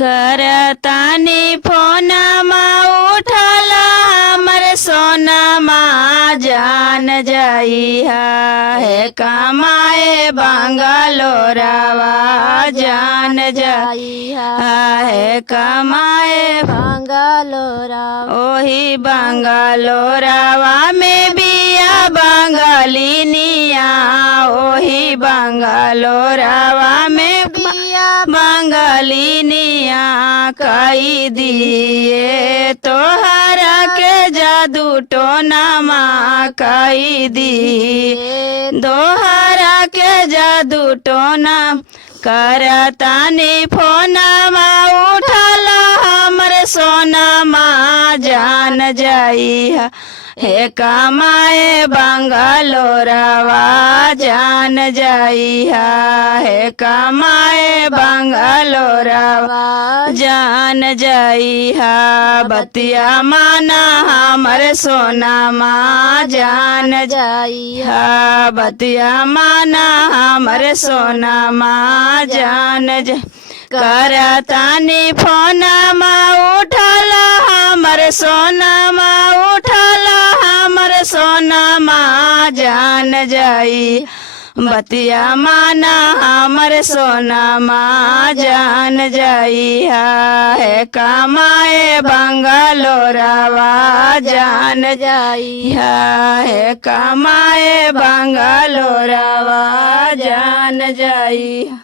करतानी फोनमा उठला हमर सोनमा जान जाइहा है कमाए बंगलोरवा जान जाइहा है कमाए बंगलोरा ओही बंगलोरवा में बिया बंगालिनिया ओही बंगलोरवा में बिया बंगालिनिया कई दिए तोहरा के जादू टोनमा कई दिए दोहरा के जादू टोना करतानी फोनमा उठला हमर सोनमा जान जाइहा हे कमाए बंगलोरवा जान जाइहा हे कमाए बंगलोरवा जान जाइहा बतिया माना हमर सोनमा जान जाइहा बतिया माना हमर सोनमा जान करतानी फोनमा उठला हमर सोनमा उठला हमर सोनमा जान जाई बतिया माना हमर सोनमा जान जाइहा है कमाए बंगलोरवा जान जाइहा है कमाए बंगलोरवा जान जाइहा।